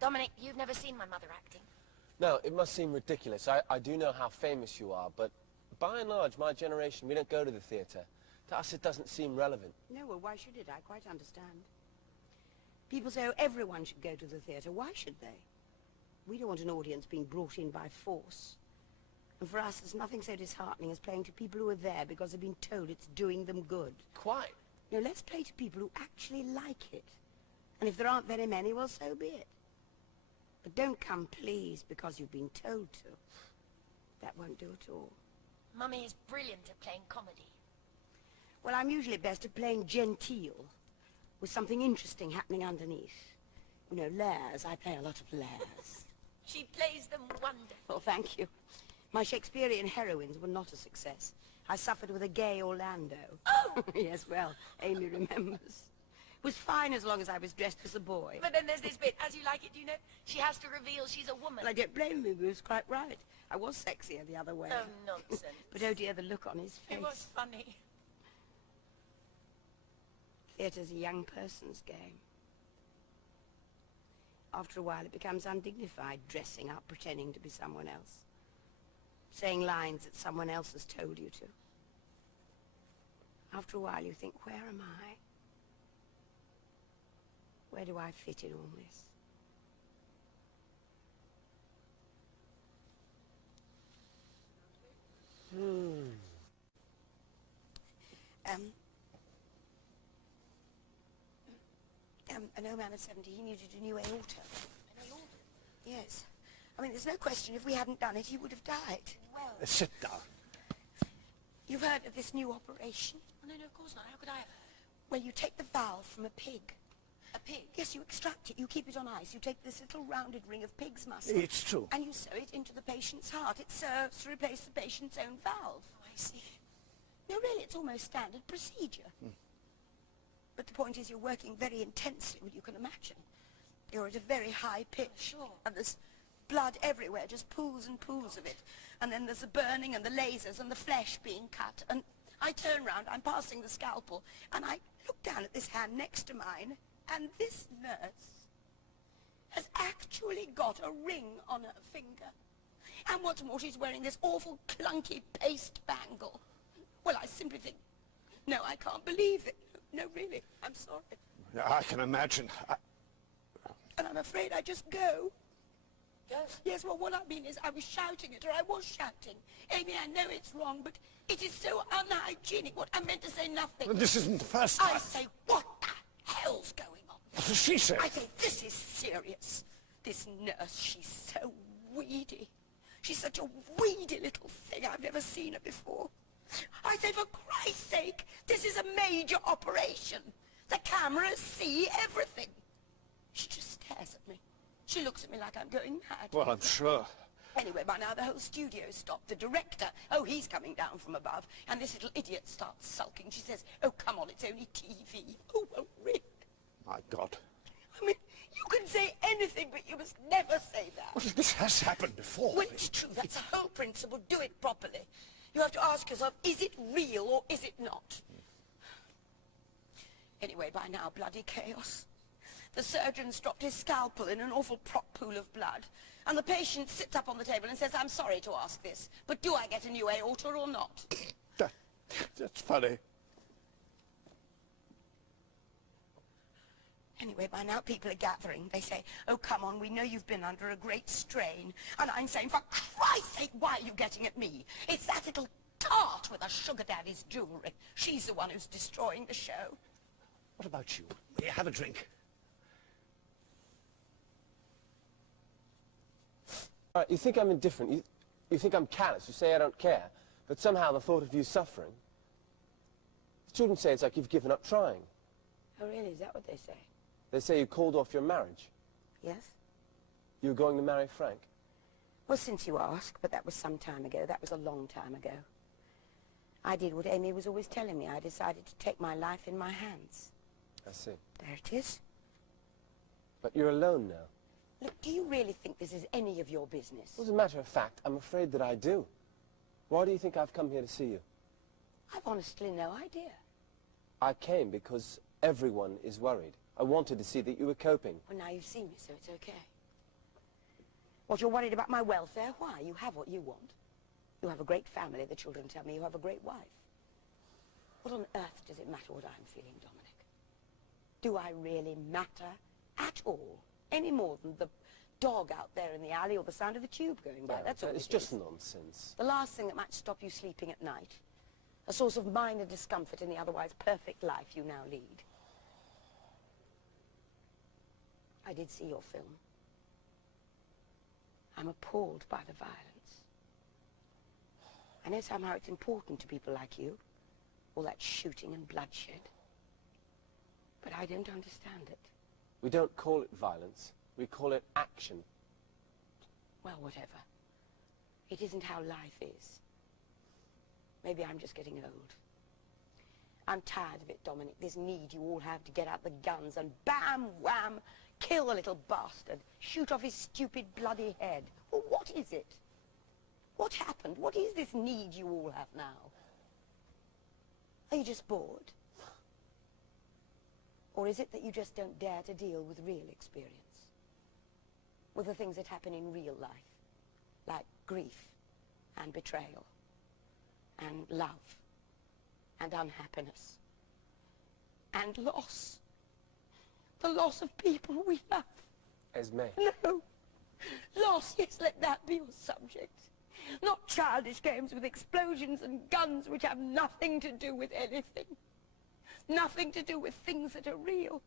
Dominic, you've never seen my mother acting. No, it must seem ridiculous. I do know how famous you are, but by and large, my generation, we don't go to the theatre. To us, it doesn't seem relevant. No, well, why should it? I quite understand. People say, oh, everyone should go to the theatre. Why should they? We don't want an audience being brought in by force. And for us, there's nothing so disheartening as playing to people who are there because they've been told it's doing them good. Quite. No, let's play to people who actually like it. And if there aren't very many, well, so be it. But don't come, please, because you've been told to. That won't do at all. Mummy is brilliant at playing comedy. Well, I'm usually best at playing genteel, with something interesting happening underneath. You know, Lairs. I play a lot of Lairs. She plays them wonderfully. Well, thank you. My Shakespearean heroines were not a success. I suffered with a gay Orlando. Oh! Yes, well, Amy remembers. It was fine as long as I was dressed as a boy. But then there's this bit, As You Like It, you know, she has to reveal she's a woman. Well, I don't blame him. He was quite right. I was sexier the other way. Oh, nonsense. But oh dear, the look on his face. It was funny. Theatre's a young person's game. After a while, it becomes undignified, dressing up, pretending to be someone else. Saying lines that someone else has told you to. After a while, you think, where am I? Where do I fit in all this? An old man at 70, he needed a new aorta. An aorta? Yes. I mean, there's no question if we hadn't done it, he would have died. Well... Sit down. You've heard of this new operation? Oh, no, of course not. How could I have? Well, you take the valve from a pig. A pig? Yes, you extract it, you keep it on ice, you take this little rounded ring of pig's muscle. It's true. And you sew it into the patient's heart. It serves to replace the patient's own valve. Oh, I see. No, really, it's almost standard procedure. But the point is you're working very intensely, well, you can imagine. You're at a very high pitch. Sure. And there's blood everywhere, just pools and pools of it. And then there's the burning and the lasers and the flesh being cut. And I turn round, I'm passing the scalpel, and I look down at this hand next to mine, and this nurse has actually got a ring on her finger. And what's more, she's wearing this awful clunky paste bangle. Well, I simply think, no, I can't believe it. No, really, I'm sorry. I can imagine. And I'm afraid I just go. Go? Yes, well, what I mean is I was shouting at her. I was shouting. Amy, I know it's wrong, but it is so unhygienic. What I meant to say nothing. But this isn't the first time. I say, what the hell's going on? What does she say? I say, this is serious. This nurse, she's so weedy. She's such a weedy little thing. I've never seen her before. I say, for Christ's sake, this is a major operation. The cameras see everything. She just stares at me. She looks at me like I'm going mad. Well, I'm sure. Anyway, by now the whole studio stopped. The director, oh, he's coming down from above. And this little idiot starts sulking. She says, oh, come on, it's only TV. Oh, well, really? My God. I mean, you can say anything, but you must never say that. Well, this has happened before. Well, it's true. That's the whole principle. Do it properly. You have to ask yourself, is it real or is it not? Anyway, by now, bloody chaos. The surgeon's dropped his scalpel in an awful prop pool of blood. And the patient sits up on the table and says, I'm sorry to ask this, but do I get a new aorta or not? That's funny. Anyway, by now people are gathering. They say, oh, come on, we know you've been under a great strain. And I'm saying, for Christ's sake, why are you getting at me? It's that little tart with her sugar daddy's jewellery. She's the one who's destroying the show. What about you? Here, have a drink. All right, you think I'm indifferent. You think I'm callous. You say I don't care. But somehow the thought of you suffering... The children say it's like you've given up trying. Oh, really? Is that what they say? They say you called off your marriage. Yes? You were going to marry Frank. Well, since you ask, but that was some time ago. That was a long time ago. I did what Amy was always telling me. I decided to take my life in my hands. I see. There it is. But you're alone now. Look, do you really think this is any of your business? Well, as a matter of fact, I'm afraid that I do. Why do you think I've come here to see you? I've honestly no idea. I came because everyone is worried. I wanted to see that you were coping. Well, now you've seen me, so it's okay. What, you're worried about my welfare? Why? You have what you want. You have a great family, the children tell me. You have a great wife. What on earth does it matter what I'm feeling, Dominic? Do I really matter at all? Any more than the dog out there in the alley or the sound of the tube going by? Well, That's all it's it just is. nonsense. The last thing that might stop you sleeping at night. A source of minor discomfort in the otherwise perfect life you now lead. I did see your film. I'm appalled by the violence. I know somehow it's important to people like you, all that shooting and bloodshed. But I don't understand it. We don't call it violence. We call it action. Well, whatever. It isn't how life is. Maybe I'm just getting old. I'm tired of it, Dominic, this need you all have to get out the guns and bam, wham, kill the little bastard, shoot off his stupid bloody head. Well, what is it? What happened? What is this need you all have now? Are you just bored? Or is it that you just don't dare to deal with real experience? With the things that happen in real life, like grief and betrayal and love and unhappiness and loss. The loss of people we love. Esme. No. Loss, yes, let that be your subject. Not childish games with explosions and guns which have nothing to do with anything. Nothing to do with things that are real.